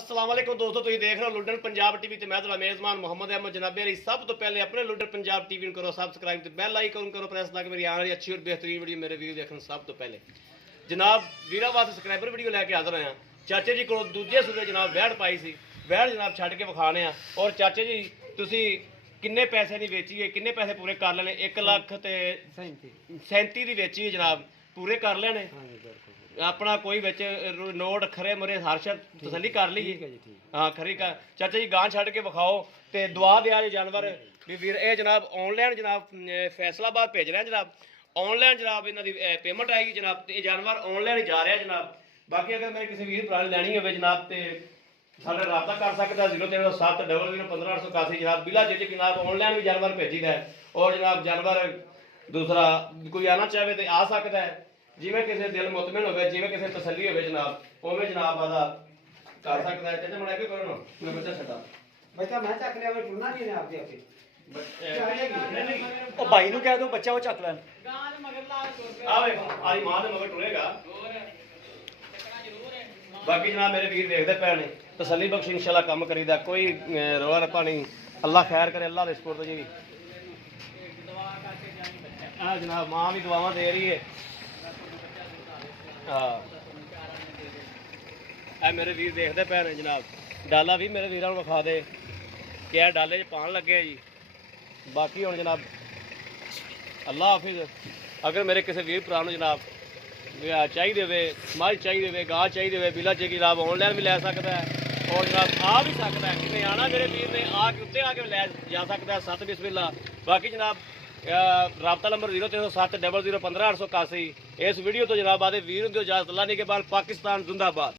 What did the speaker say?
अस्सलाम वालेकुम दोस्तों, तुम देख रहे हो लुडन पंजाब टीवी ते मैं तुम्हारा मेज़बान मोहम्मद अहमद जनाबे अली। सब तो पहले अपने लुडन पंजाब टीवी को करो सब्सक्राइब ते बेल आइकन करो प्रेस ताकि मेरी आने वाली अच्छी और बेहतरीन वीडियो मेरे व्यू देखने सब तो पहले। जनाब वीरा वास्ते सब्सक्राइबर वीडियो लैके हाजिर आया। चाचे जी को दूजे सूबे जनाब वैड़ पाई सी, वैड़ जनाब छड्ड के विखाने आ। और चाचे जी तुसी किन्ने पैसे दी वेची है, किन्ने पैसे पूरे कर लेने? 1,37,000 दी वेची है जनाब, पूरे कर लेने अपना कोई बिच नोट खरे मरे हर शर्त तसली कर ली हाँ खरी का। चाचा जी गां छड़ के विखाओ ते दुआ दिया जी जानवर भी वीर। ये जनाब ऑनलाइन जनाब फैसलाबाद भेज रहे हैं जनाब, ऑनलाइन जनाब इन्हों की पेमेंट आएगी जनाब। तो ये जानवर ऑनलाइन ही जा रहा है जनाब। बाकी अगर मेरे किसी वीर भरा लैनी हो जनाब तो साढ़े रबता कर सकता 0307 0015 जनाब बिला जी जनाब ऑनलाइन भी जानवर भेजी है। और जनाब जानवर दूसरा कोई आना चाहे तो आ सकता है, जिमें किसी दिल मुतमिन हो, जिमें किसी तसली हो जनाब उवें जनाब आदा कर सकता है। चाचा मना के करो ना मैं बच्चा छटा बच्चा मैं चक लिया मैं टुरना नहीं है आपके आपके ओ भाई नु कह दो बच्चा वो चक लेन आवे आरी मां दे मगर टुरेगा। बाकी जनाब मेरे वीर देखते पे ने तसली बख्श इंशाल्लाह काम करीदा, कोई रोला रप्पा नहीं। अल्लाह खैर करे, अल्लाह दे सपुर्द जी। हां जनाब मां भी दुआवां दे रही है। हाँ मेरे वीर देखते पे ने जनाब, डाला भी मेरे वीर विखा दे क्या डाले च पान लगे जी। बाकी हम जनाब अल्लाह हाफिज। अगर मेरे किसी वीर भरा जनाब चाहिए वे मझ चाहिए वे गां चाहिए वे बिला च जनाब ऑनलाइन भी लै सकता है और जनाब आ भी सकता है। किन्ने आना मेरे वीर ने आके उत्ते आके लै जा सकता है। 7 बिस्मिल्लाह। बाकी जनाब रबता नंबर 0307 0015 881। इस वीडियो तो जनाब आदे वीर इजाजत अल्लाह ने के बाद पाकिस्तान जिंदाबाद।